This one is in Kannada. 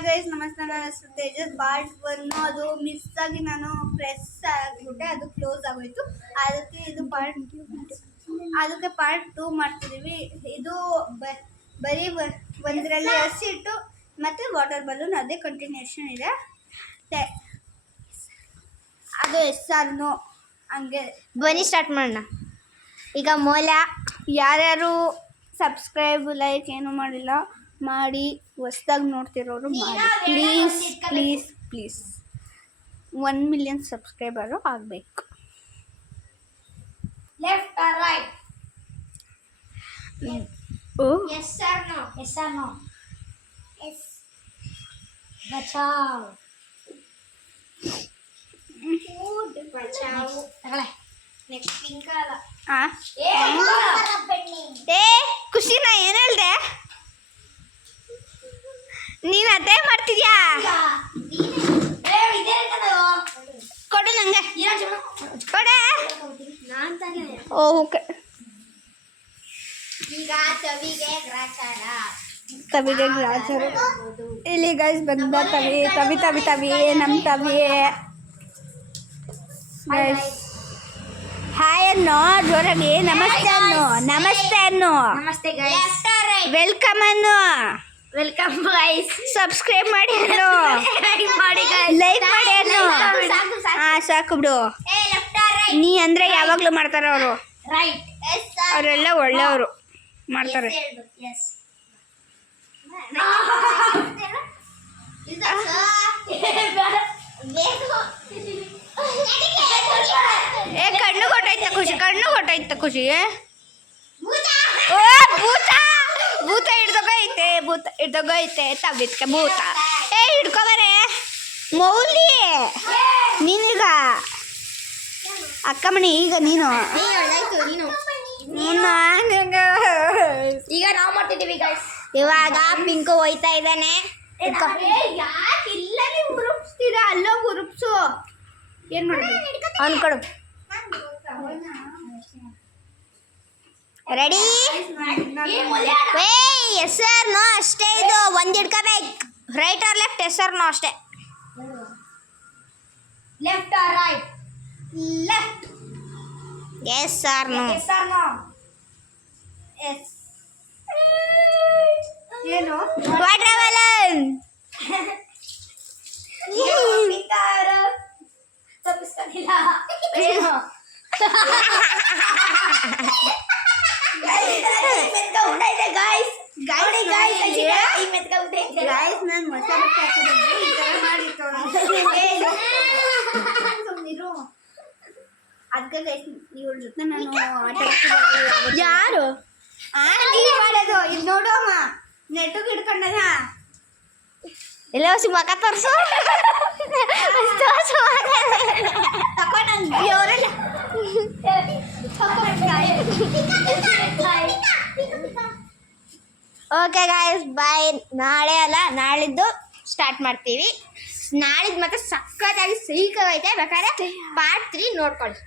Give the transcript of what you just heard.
ಹಾಯ್ ಗೈಸ್, ನಮಸ್ತೆ. ನನ್ನ ಹೆಸರು ತೇಜಸ್. ಪಾರ್ಟ್ 1 ಅದು ಮಿಸ್ ಆಗಿ ನಾನು ಪ್ರೆಸ್ ಆಗಿಬಿಟ್ಟೆ, ಅದು ಕ್ಲೋಸ್ ಆಗೋಯ್ತು. ಅದಕ್ಕೆ ಪಾರ್ಟ್ 2 ಮಾಡ್ತಿದ್ದೀವಿ. ಇದು ಬರೀ ಒಂದರಲ್ಲಿ ಹಸಿಟ್ಟು ಮತ್ತು ವಾಟರ್ ಬಲೂನ್, ಅದೇ ಕಂಟಿನ್ಯೂಷನ್ ಇದೆ. ಅದು ಎಸ್ಸಾರ್ನು ಹಂಗೆ ಬನ್ನಿ ಸ್ಟಾರ್ಟ್ ಮಾಡೋಣ. ಈಗ ಮೂಲ ಯಾರ್ಯಾರು ಸಬ್ಸ್ಕ್ರೈಬ್ ಲೈಕ್ ಏನು ಮಾಡಿಲ್ಲ ಮಾಡಿ, ಹೊಸ್ದಾಗಿ ನೋಡ್ತಿರೋರು ಮಾಡಿ please please please. 1 million subscriber ಆಗಬೇಕು. Left or right? Oh yes or no? Yes or no? Yes. ಬಚಾವ್ ಬಚಾವ್. ತಗೊಳ್ಳೆ ನೆಕ್ಸ್ಟ್ ಪಿಂಕ್ ಅಲ್ಲ. ಏ ಖುಷಿ, ನಾ ಏನು ಹೇಳ್ದೆ? ನೀನು ಅದೇ ಮಾಡ್ತಿದ್ಯಾ? ಕೊಡು ನಂಗೆ, ಕೊಡೆ. ಓಕೆ, ಈಗ ತವಿಗೆ ಗ್ರಾಚಾರ. ತವಿಗೆ ಗ್ರಾಚಾರ. ಇಲ್ಲಿ ಗೈಸ್ ಬಂದ ತವಿ ತವಿ ತವಿ ತವಿ ನಮ್ಮ ತವಿ ಗೈಸ್. ಹಾಯ್ ಅನ್ನೋ ಜೋರಾಗಿ, ನಮಸ್ತೆ ಅನ್ನೋ, ನಮಸ್ತೆ ಅನ್ನೋ, ನಮಸ್ತೆ ಗೈಸ್, ವೆಲ್ಕಮ್ ಅನ್ನೋ, ವೆಲ್ಕಮ್ ಗೈಸ್. ಸಬ್ಸ್ಕ್ರೈಬ್ ಮಾಡಿ ಅನ್ನೋ, ಮಾಡಿ ಗೈಸ್, ಲೈಕ್ ಮಾಡಿ ಅನ್ನೋ. ಹಾಂ ಸಾಕು ಬಿಡು. ನೀ ಅಂದರೆ ಯಾವಾಗಲೂ ಮಾಡ್ತಾರೆ ಅವರು. ರೈಟ್. ಅವರೆಲ್ಲ ಒಳ್ಳೆಯವರು, ಮಾಡ್ತಾರೆ. ಏ ಕಣ್ಣು ಕೊಟ್ಟಾಯ್ತ ಖುಷಿ, ಕಣ್ಣು ಕೊಟ್ಟಾಯ್ತ ಖುಷಿ. ಓ ಭೂತ, ಭೂತ ಹಿಡ್ದೋಗೈತೆ, ಭೂತ ಹಿಡ್ದೋಗೈತೆ. ತವಿದ್ಕೆ ಭೂತ. ಏ ಹಿಡ್ಕೊಬಾರೆ ಮೌಲಿ, ನೀನೀಗ ಅಕ್ಕಮಣಿ. ಈಗ ನೀನು ಈಗ ನಾವು ಮಾಡ್ತಿದ್ದೀವಿ ಗೈಸ್. ಇವಾಗ ಪಿಂಕು ಹೋಯ್ತಾ ಇದ್ದಾನೆ. ಯಾಕೆ ಇಲ್ಲ ನೀವು ಹುರುಪ್ಸ್ತೀರಾ? ಅಲ್ಲೋಗಿ ಹುರುಪ್ಸು. ಏನು ಮಾಡೋದು ಅನ್ಕೊಡು. ರೆಡಿ? ಎಸ್ ಆರ್ ನೋ ಅಷ್ಟೇ. ಇದು ಒಂದು ಹಿಡ್ಕೋಬೇಕು. Right or left? Yes or no ಅಷ್ಟೇ. Left or right? Left. Yes or no? Yes or no? Yes. ಏನು ವಾಟರ್ ಬಲೂನ್. ತಪ್ಪಿಸ್ಕೊಂಡಿಲ್ಲ. ಗೈಸ್, ನಾನು ಮಸಾಲೆ ಹಾಕಿದ್ರೆ ಈ ಥರ ಮಾಡಿತ್ತು. ಅದಕ್ಕೆ ಗೈಸ್, ಇವ್ರ ಜೊತೆ ನಾನು ಆಟ ಆಡ್ತಿದ್ದೆ. ಯಾರು ಮಾಡೋದು ಇದು ನೋಡು ಅಮ್ಮ, ನೆಟ್ಟಿಗೆ ಹಿಡ್ಕೊಂಡದ. ಎಲ್ಲ ಮಕ ತೋರಿಸು. ತಗೊಂಡಂಗೆವರೆಲ್ಲ ಓಕೆ ಗಾಯ್ಸ್, ಬಾಯ್. ನಾಳೆ ಅಲ್ಲ ನಾಳಿದ್ದು ಸ್ಟಾರ್ಟ್ ಮಾಡ್ತೀವಿ. ನಾಳಿದ್ದು ಮತ್ತೆ ಸಖತ್ತಾಗಿ ಸೈಕೈತೆ. ಬೇಕಾದ್ರೆ ಪಾರ್ಟ್ 3 ನೋಡ್ಕೊಳ್ಳಿ.